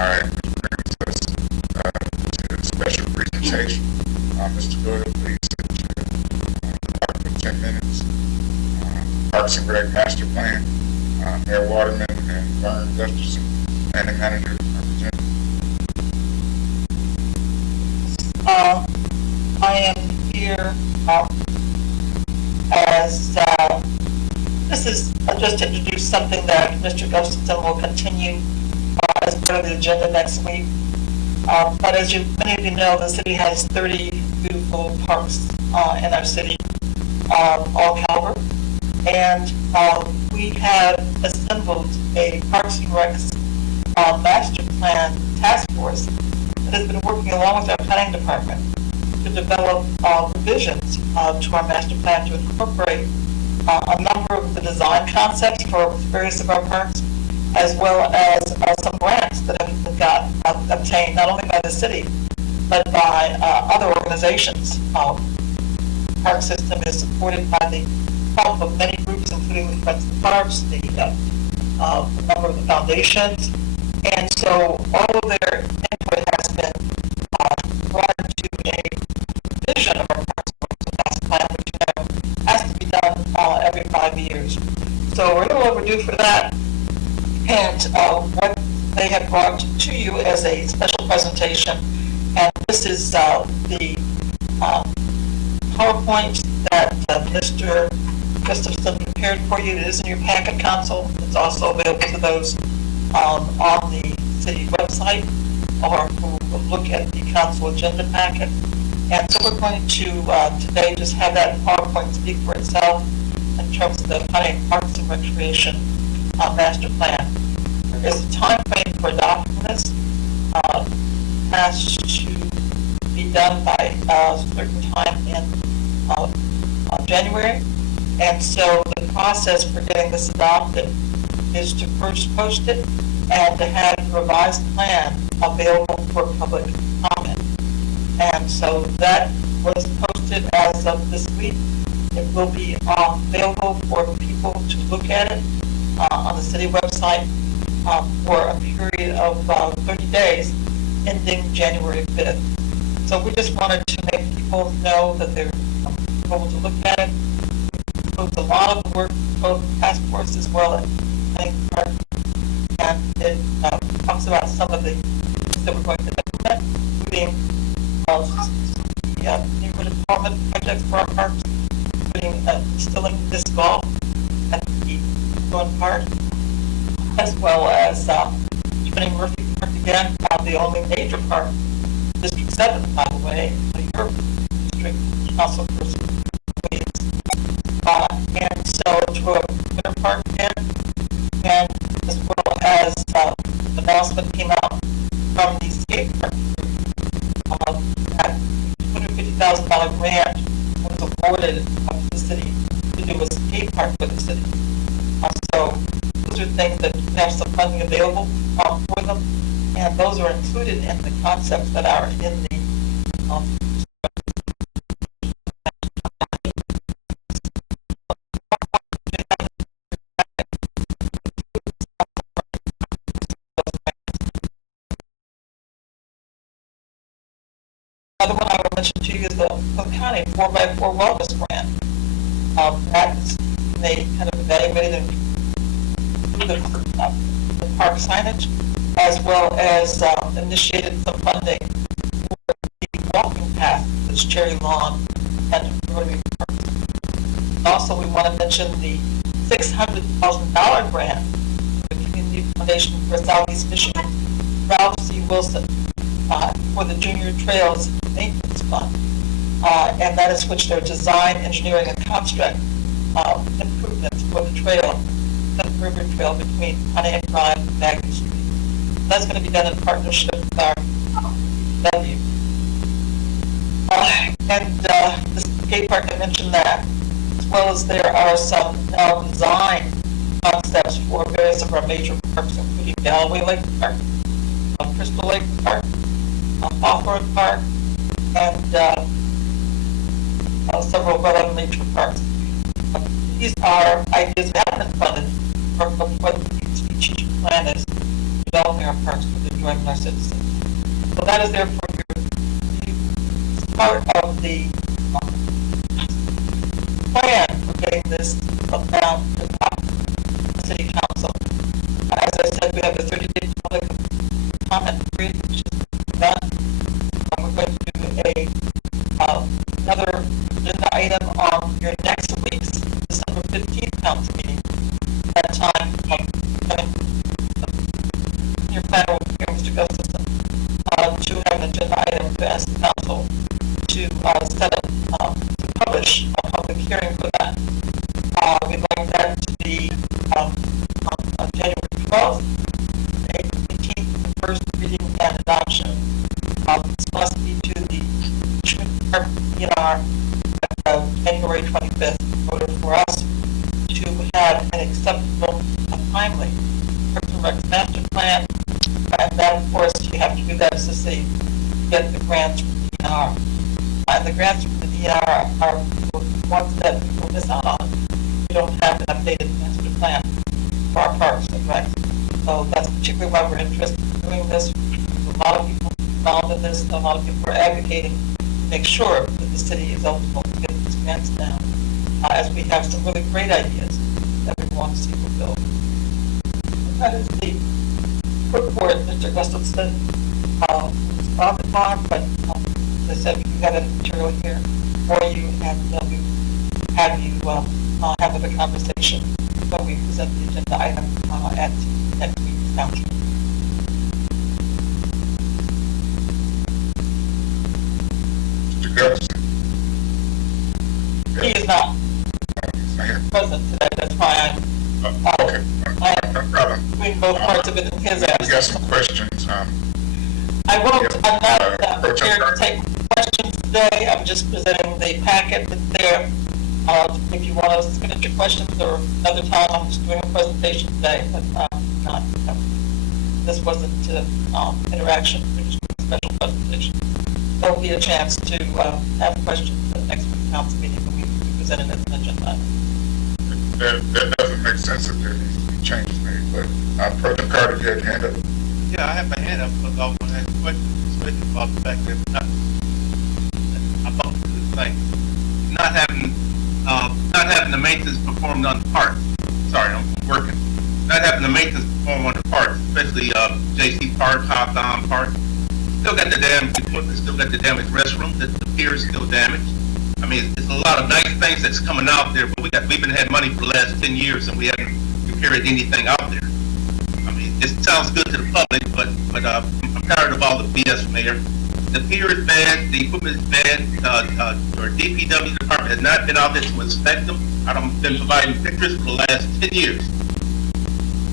right, which brings us to the special presentation. Mr. Doyle, please sit your part for 10 minutes. Parks and Rec Master Plan, Mayor Waterman and Vern Gustafson, Planning Manager, representative. I am here as this is just to introduce something that Mr. Gustafson will continue as part of the agenda next week. But as many of you know, the city has 30 beautiful parks in our city, all caliber. And we have assembled a Parks and Recs master plan task force that has been working along with our planning department to develop revisions to our master plan to incorporate a number of the design concepts for various of our parks, as well as some grants that have been obtained not only by the city, but by other organizations. Park system is supported by the help of many groups, including the Friends of the Parks, a number of the foundations, and so all of their input has been brought into a vision of our parks master plan, which has to be done every 5 years. So we're a little overdue for that, and what they have brought to you as a special presentation, and this is the PowerPoint that Mr. Gustafson prepared for you. It is in your packet console. It's also available to those on the city website or who will look at the council agenda packet. And so we're going to today just have that PowerPoint speak for itself in terms of the Pontiac Parks and Recreation master plan. There is a time frame for adopting this. Has to be done by a certain time in January. And so the process for getting this adopted is to first post it and to have the revised plan available for public comment. And so that was posted as of this week. It will be available for people to look at it on the city website for a period of 30 days ending January 5th. So we just wanted to make people know that they're able to look at it. It's a lot of work, both task force as well as planning department, and it talks about some of the things that we're going to implement, including the neighborhood development projects for our parks, including instilling disc golf at the Going Park, as well as opening Murphy Park again, the only major park, District 7, by the way, your district also person. And so to a winter park again, and as well as the announcement came out from the skate park, that $250,000 grant was awarded to the city to do a skate park for the city. So those are things that have some funding available for them, and those are included in the concepts that are in the Another one I will mention to you is the Cook County 4x4 Wellness Grant. That's they kind of evaluated and the park signage, as well as initiated some funding for the walking path that's Cherry Lawn and Rotary Parks. Also, we want to mention the $600,000 grant for the Community Foundation for Southeast Michigan, Ralph C. Wilson, for the Junior Trails Maintenance Fund, and that is which their design, engineering, and construct improvements for the trail, the river trail between Pontiac Drive and Bagley Street. That's going to be done in partnership with our W. And the skate park, I mentioned that, as well as there are some design concepts for various of our major parks, including Galloway Lake Park, Crystal Lake Park, Hawthorne Park, and several of our other nature parks. These are ideas that have been funded from what the strategic plan is developing our parks for the enjoyment of our citizens. So that is therefore it's part of the plan for getting this down to the city council. As I said, we have a 30-day public comment period, which is done. We're going to do another agenda item on your next week's December 15th council meeting. That time, your panel here, Mr. Gustafson, to have an agenda item to ask the council to set up, to publish a public hearing for that. We'd like that to be on January 12th, April 18th, the first reading and adoption. This must be to the DNR at January 25th in order for us to have an acceptable and timely Parks and Rec master plan. And then, of course, you have to do that as a city, get the grants from the DNR. And the grants from the DNR are the ones that people miss out on. We don't have an updated master plan for our parks and recs. So that's particularly why we're interested in doing this. There's a lot of people involved in this, and a lot of people are advocating to make sure that the city is eligible to get these grants now, as we have some really great ideas that we want to see fulfilled. That is the report, Mr. Gustafson. It's on, but as I said, we've got a material here for you, and we have you have a conversation when we present the agenda item at next week's council. Mr. Gustafson. He is not present today. That's why Okay. No problem. doing both parts of it in his We got absence. some questions. I'm not prepared to take questions today. I'm just presenting the packet that's there. If you want to submit your questions or another time, I'm just doing a presentation today, but not, this wasn't interaction, we're just doing a special presentation. There will be a chance to have questions at the next week's council meeting when we present it as an agenda. That doesn't make sense if there needs to be changes made, but President Carter, you had your hand up. Yeah, I have my hand up, but I want to ask a question, especially about the fact that about this thing, not having the maintenance performed on the park. Sorry, I'm working. Not having the maintenance performed on the park, especially JC Park, Hawthorne Park. Still got the damaged equipment, still got the damaged restroom, the pier is still damaged. I mean, it's a lot of nice things that's coming out there, but we've been had money for the last 10 years and we haven't repaired anything out there. I mean, it sounds good to the public, but I'm tired of all the BS, Mayor. The pier is bad, the equipment is bad, our DPW department has not been out there to inspect them. I've been providing pictures for the last 10 years.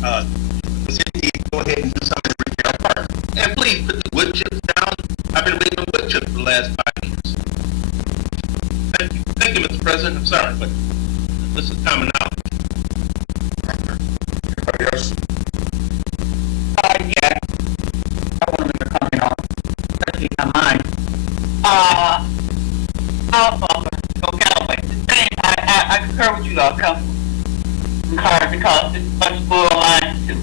The city go ahead and do something to repair our park. And please put the wood chips down. I've been waiting on wood chips for the last 5 years. Thank you, Mr. President. I'm sorry, but this is common knowledge. Anybody else? Yeah. I want to make a comment on, especially on mine. Also, go Galloway. The thing, I concur with you, Councilman Carter, because it's much full line too.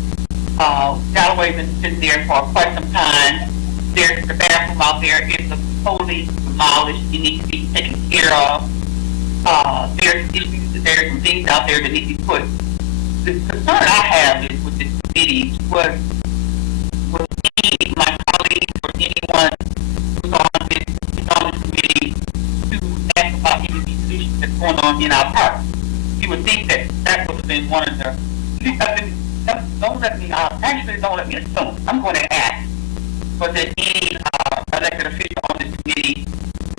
Galloway's been sitting there for quite some time. There's the bathroom out there is totally demolished. It needs to be taken care of. There's issues, there's some things out there that need to be put. The concern I have is with this committee was any my colleagues or anyone who's on this committee to ask about any of these issues that's going on in our park. You would think that would have been one of the. Don't let me. Actually, don't let me assume. I'm going to ask. Was there any elected official on this committee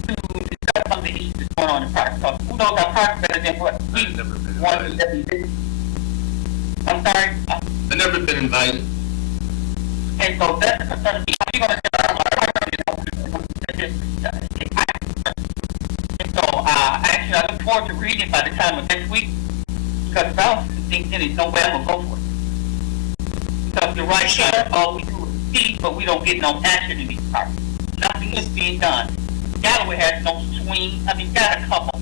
to discuss some of the issues that's going on in the park? Because who knows our park better than what we want to be. I'm sorry. I've never been invited. And so that's a concern to me. How are you going to tell my park? And so actually, I look forward to reading it by the time of next week. Because if I don't think there's no way I'm going to go for it. Because you're right, sir. All we do is speak, but we don't get no action in these parks. Nothing is being done. Galloway has no swing. I mean, got a couple.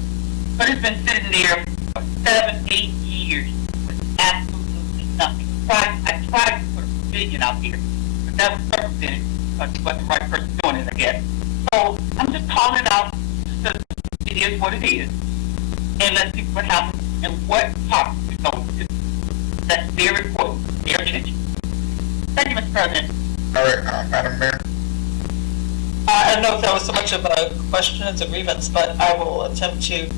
But it's been sitting there for 7-8 years with absolutely nothing. I tried to put a million out here. But that was represented, but the right person doing it, I guess. So I'm just calling it out. Just, it is what it is. And let's see what happens and what topics we go to. That's very important, their attention. Thank you, Mr. President. All right, Madam Mayor. I don't know if that was so much of a question as a grievance, but I will attempt to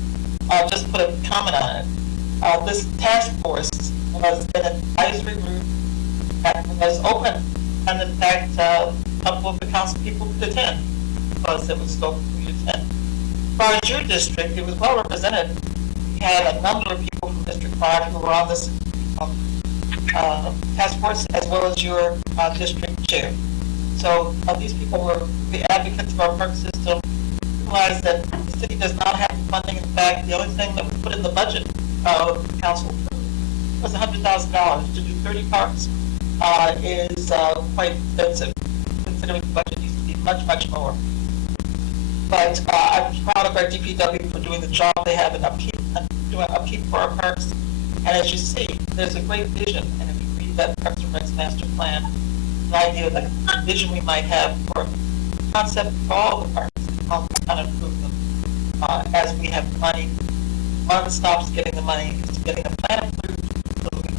just put a comment on it. This task force was an advisory group that was open, and in fact, a couple of the council people could attend because it was open for you to attend. As far as your district, it was well represented. We had a number of people from District 5 who were on this task force, as well as your district chair. So these people were the advocates of our park system, realized that the city does not have the funding. In fact, the only thing that we put in the budget of the council was $100,000. To do 30 parks is quite expensive, considering the budget needs to be much, much lower. But I'm proud of our DPW for doing the job they have in doing upkeep for our parks. And as you see, there's a great vision. And if you read that Parks and Recs master plan, the idea that the vision we might have for a concept for all the parks, how we can improve them as we have money. One of the stops getting the money is getting a plan approved so we can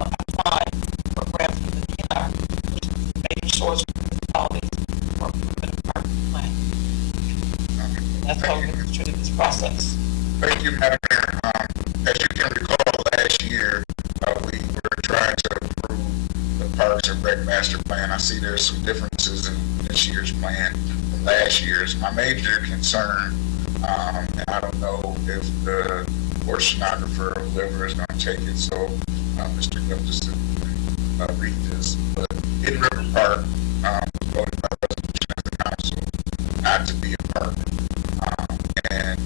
apply for grants from the DNR, which is the major source for municipalities for improvement of park plan. And that's how we get through this process. Thank you, Madam Mayor. As you can recall, last year we were trying to approve the Parks and Rec Master Plan. I see there's some differences in this year's plan from last year's. My major concern, and I don't know if the oceanographer or whoever is going to take it, so Mr. Gustafson can read this, but Hidden River Park was voted by resolution as the council not to be a park. And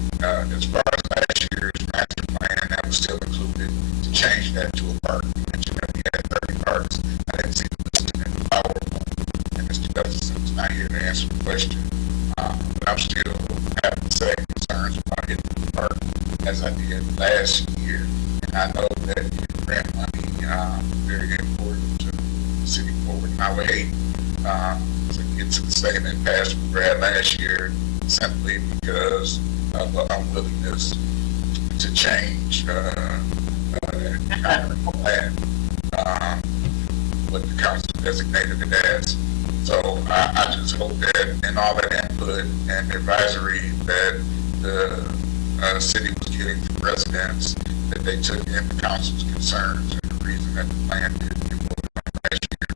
as far as last year's master plan, that was still included to change that to a park. You mentioned that we had 30 parks. I didn't see the list in the PowerPoint, and Mr. Gustafson's not here to answer the question. But I'm still having the same concerns about Hidden River Park as I did last year. And I know that your grant money is very important to the city forward. And I would hate to get to the same impasse we were at last year simply because of unwillingness to change kind of plan, what the council designated it as. So I just hope that in all that input and advisory that the city was getting from residents, that they took in the council's concerns and the reason that the plan didn't get voted on last year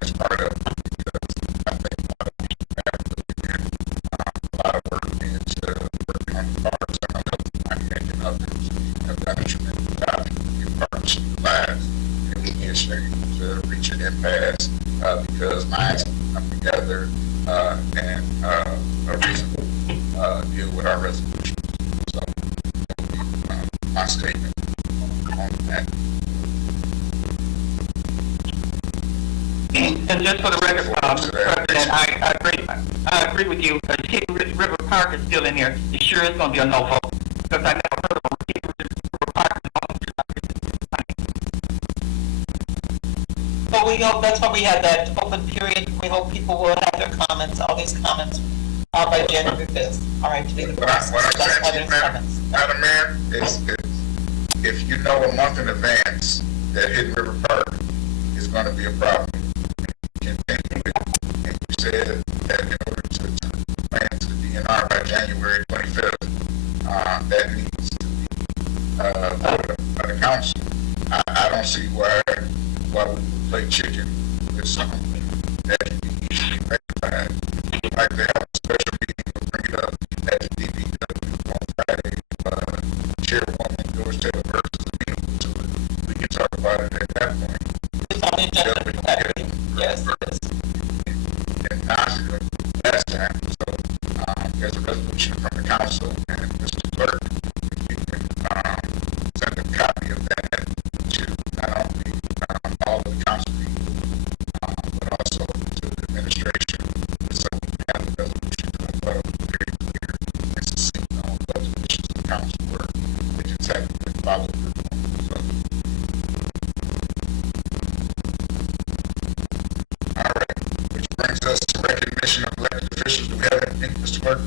as part of it, because I think a lot of people have put in a lot of work into working on the parks. I know Pontiac and others have done a tremendous job to get parks utilized. It would be a shame to reach an impasse because minds can come together and a reasonable deal with our resolutions. So that would be my statement on that. And just for the record, Mr. President, I agree with you. Hidden River Park is still in there. It sure is going to be a no vote because I never heard of Hidden River Park. So we hope that's why we had that open period. We hope people will have their comments, all these comments, by January 5th. All right, to be the process. What I'm That's why saying, there's comments. Madam Mayor, is if you know a month in advance that Hidden River Park is going to be a problem, continue it, and you said that in order to plan to the DNR by January 25th, that needs to be voted by the council. I don't see why we would play chicken with something that can be easily rectified. We'd like to have a special meeting to bring it up at the DPW on Friday. Chairwoman George Taylor versus amenable to it. We can talk about it at that point. It's on the agenda for that week. Yes, it is. And Nazi last time. So there's a resolution from the council and Mr. Clerk, if you can send a copy of that to not only all of the council people, but also to the administration, so we can have the resolution very clear and succinct on what the issues of the council were. They just haven't been followed through on. recognition of elected officials. Do we have anything, Mr. Clerk?